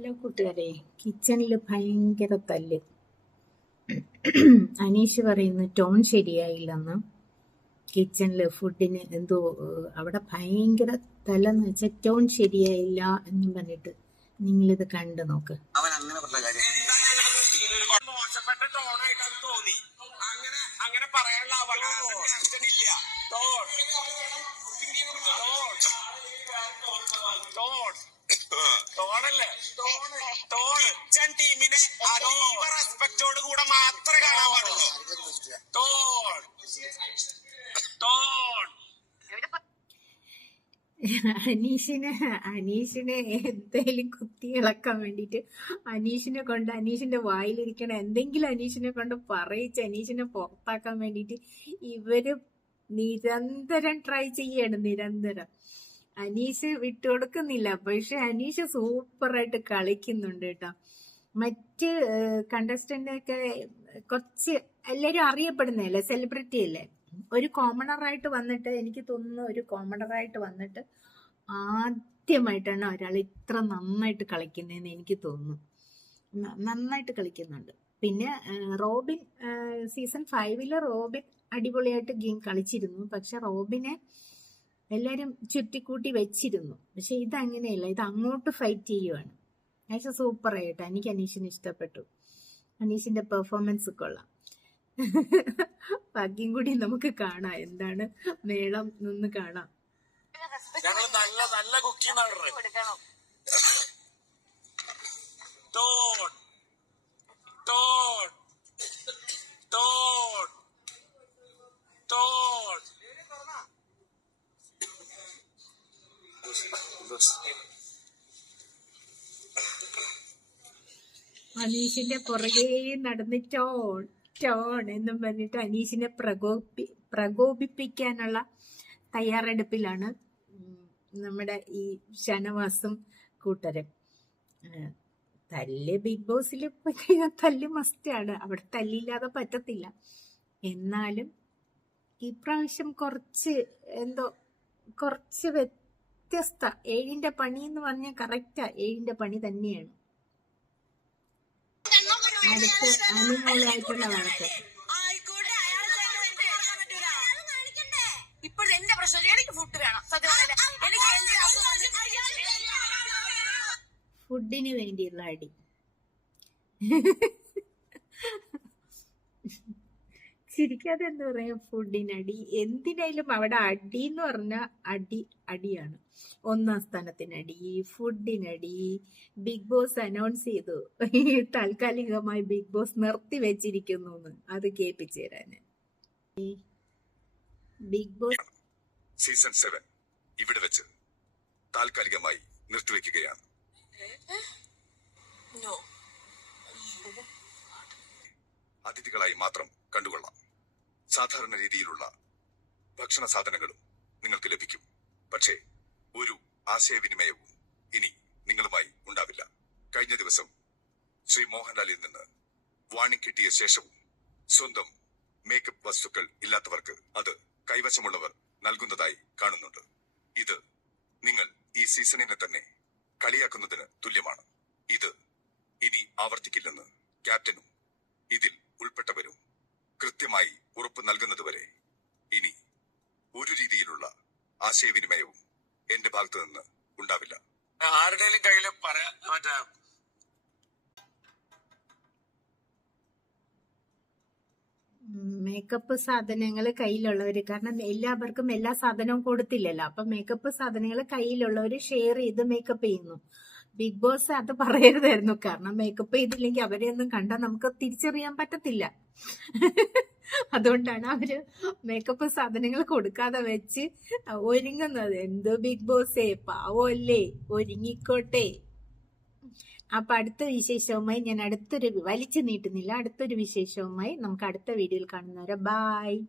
Hello കൂട്ടുകാരെ കിച്ചണിൽ ഭയങ്കര തല്ല്. അനീഷ് പറയുന്നു ടോൺ ശരിയായില്ലെന്ന്. കിച്ചണിൽ ഫുഡിന് എന്തോ അവിടെ ഭയങ്കര തല്ലെന്ന് വെച്ചാൽ ടോൺ ശരിയായില്ല എന്നും പറഞ്ഞിട്ട് നിങ്ങളിത് കണ്ടു നോക്ക്. അവൻ അങ്ങനെ പറഞ്ഞ കാര്യം. മോശപ്പെട്ട ടോണായിട്ടാണ് തോന്നി. അങ്ങനെ അങ്ങനെ പറയാനുള്ള അവകാശം ഇല്ല. ടോൺ. ടോൺ. അനീഷിനെ അനീഷിനെ എന്തേലും കുത്തി ഇളക്കാൻ വേണ്ടിയിട്ട് അനീഷിനെ കൊണ്ട് അനീഷിന്റെ വായിലിരിക്കണ എന്തെങ്കിലും അനീഷിനെ കൊണ്ട് പറയിച്ച് അനീഷിനെ പുറത്താക്കാൻ വേണ്ടിട്ട് ഇവർ നിരന്തരം ട്രൈ ചെയ്യാണ് നിരന്തരം. അനീഷ് വിട്ടുകൊടുക്കുന്നില്ല പക്ഷെ അനീഷ് സൂപ്പറായിട്ട് കളിക്കുന്നുണ്ട് കേട്ടോ. മറ്റ് കണ്ടസ്റ്റന്റ് ഒക്കെ കുറച്ച് എല്ലാരും അറിയപ്പെടുന്നല്ലേ സെലിബ്രിറ്റി അല്ലേ? ഒരു കോമണർ ആയിട്ട് വന്നിട്ട് എനിക്ക് തോന്നുന്നു ഒരു കോമണർ ആയിട്ട് വന്നിട്ട് ആദ്യമായിട്ടാണ് ഒരാൾ ഇത്ര നന്നായിട്ട് കളിക്കുന്നതെന്ന് എനിക്ക് തോന്നുന്നു. നന്നായിട്ട് കളിക്കുന്നുണ്ട്. പിന്നെ റോബിൻ സീസൺ ഫൈവിൽ റോബിൻ അടിപൊളിയായിട്ട് ഗെയിം കളിച്ചിരുന്നു. പക്ഷെ റോബിനെ എല്ലാവരും ചുറ്റിക്കൂട്ടി വെച്ചിരുന്നു. പക്ഷെ ഇത് അങ്ങനെയല്ല ഇത് അങ്ങോട്ട് ഫൈറ്റ് ചെയ്യുവാണ്. പക്ഷെ സൂപ്പർ ആയിട്ട്. എനിക്ക് അനീഷിന് ഇഷ്ടപ്പെട്ടു. അനീഷിന്റെ പെർഫോമൻസ് കൊള്ളാം. ബാക്കിയും കൂടി നമുക്ക് കാണാം. എന്താണ്? മേളം നിന്ന് കാണാം. ഞങ്ങൾ നല്ല നല്ല കുക്കിംഗ് ആണ് ടോൺ. ടോൺ. ടോൺ. ടോൺ. അനീഷിന്റെ പുറകെ നടന്ന് ടോൺ എന്നും പറഞ്ഞിട്ട് അനീഷിനെ പ്രകോപി പ്രകോപിപ്പിക്കാനുള്ള തയ്യാറെടുപ്പിലാണ് നമ്മുടെ ഈ ഷനവാസും കൂട്ടരും. തല്ല് ബിഗ് ബോസിൽ തല്ല് മസ്റ്റാണ്. അവിടെ തല്ലില്ലാതെ പറ്റത്തില്ല. എന്നാലും ഈ പ്രാവശ്യം കുറച്ച് എന്തോ കുറച്ച് വ്യത്യസ്ത ഏഴിന്റെ പണി എന്ന് പറഞ്ഞാൽ കറക്റ്റാ. ഏഴിന്റെ പണി തന്നെയാണ്. അടുത്ത് അനുകൂലമായിട്ടുള്ള ഇപ്പോഴും എന്റെ പ്രശ്നം എനിക്ക് ഫുഡ് വേണം സത്യമാണല്ലേ എനിക്ക് എന്റെ ഫുഡിന് വേണ്ടിയുള്ള അടി. ചിരിക്കാതെ എന്താ പറയാ ഫുഡിനടി. എന്തിനായാലും അവിടെ അടി എന്ന് പറഞ്ഞാൽ അടി അടിയാണ്. ഒന്നാം സ്ഥാനത്തിനടി ഫുഡിനടി. ബിഗ് ബോസ് അനൗൺസ് ചെയ്തു. താൽക്കാലികമായി ബിഗ് ബോസ് നിർത്തി വെച്ചിരിക്കുന്നു എന്ന്. അത് കേൾപ്പിച്ചു തരാന് ബിഗ് ബോസ് സീസൺ സെവൻ ഇവിടെ വെച്ച് താൽക്കാലികമായി നിർത്തിവെക്കുകയാണ്. നോ അതിഥികളായി മാത്രം കണ്ടുകൊള്ളാം. സാധാരണ രീതിയിലുള്ള ഭക്ഷണ സാധനങ്ങളും നിങ്ങൾക്ക് ലഭിക്കും. പക്ഷേ ഒരു ആശയവിനിമയവും ഇനി നിങ്ങളുമായി ഉണ്ടാവില്ല. കഴിഞ്ഞ ദിവസം ശ്രീ മോഹൻലാലിൽ നിന്ന് വാണിംഗ് കിട്ടിയ ശേഷവും സ്വന്തം മേക്കപ്പ് വസ്തുക്കൾ ഇല്ലാത്തവർക്ക് അത് കൈവശമുള്ളവർ നൽകുന്നതായി കാണുന്നുണ്ട്. ഇത് നിങ്ങൾ ഈ സീസണിനെ തന്നെ കളിയാക്കുന്നതിന് തുല്യമാണ്. ഇത് ഇനി ആവർത്തിക്കില്ലെന്ന് ക്യാപ്റ്റനും ഇതിൽ ഉൾപ്പെട്ടവരും കൃത്യമായി ഉറപ്പ് നൽകുന്നതുവരെ ഇനി ഒരു രീതിയിലുള്ള ആശയവിനിമയവും എന്റെ ഭാഗത്തു നിന്ന് ഉണ്ടാവില്ല. ആരുടെയും കയ്യിൽ പറയാ മറ്റേ മേക്കപ്പ് സാധനങ്ങൾ കയ്യിലുള്ളവർ കാരണം എല്ലാവർക്കും എല്ലാ സാധനവും കൊടുത്തില്ലല്ലോ. അപ്പൊ മേക്കപ്പ് സാധനങ്ങൾ കയ്യിലുള്ളവർ ഷെയർ ചെയ്ത് മേക്കപ്പ് ചെയ്യുന്നു. ബിഗ് ബോസ് അത് പറയരുതായിരുന്നു. കാരണം മേക്കപ്പ് ചെയ്തില്ലെങ്കിൽ അവരെ ഒന്നും കണ്ടാൽ നമുക്ക് തിരിച്ചറിയാൻ പറ്റത്തില്ല. അതുകൊണ്ടാണ് അവർ മേക്കപ്പ് സാധനങ്ങൾ കൊടുക്കാതെ വെച്ച് ഒരുങ്ങുന്നത്. എന്തോ ബിഗ് ബോസേ പാവമല്ലേ ഒരുങ്ങിക്കോട്ടെ. അപ്പൊ അടുത്ത വിശേഷവുമായി ഞാൻ അടുത്തൊരു വലിച്ചു നീട്ടുന്നില്ല. അടുത്തൊരു വിശേഷവുമായി നമുക്ക് അടുത്ത വീഡിയോയിൽ കാണുന്നവരെ. ബായ്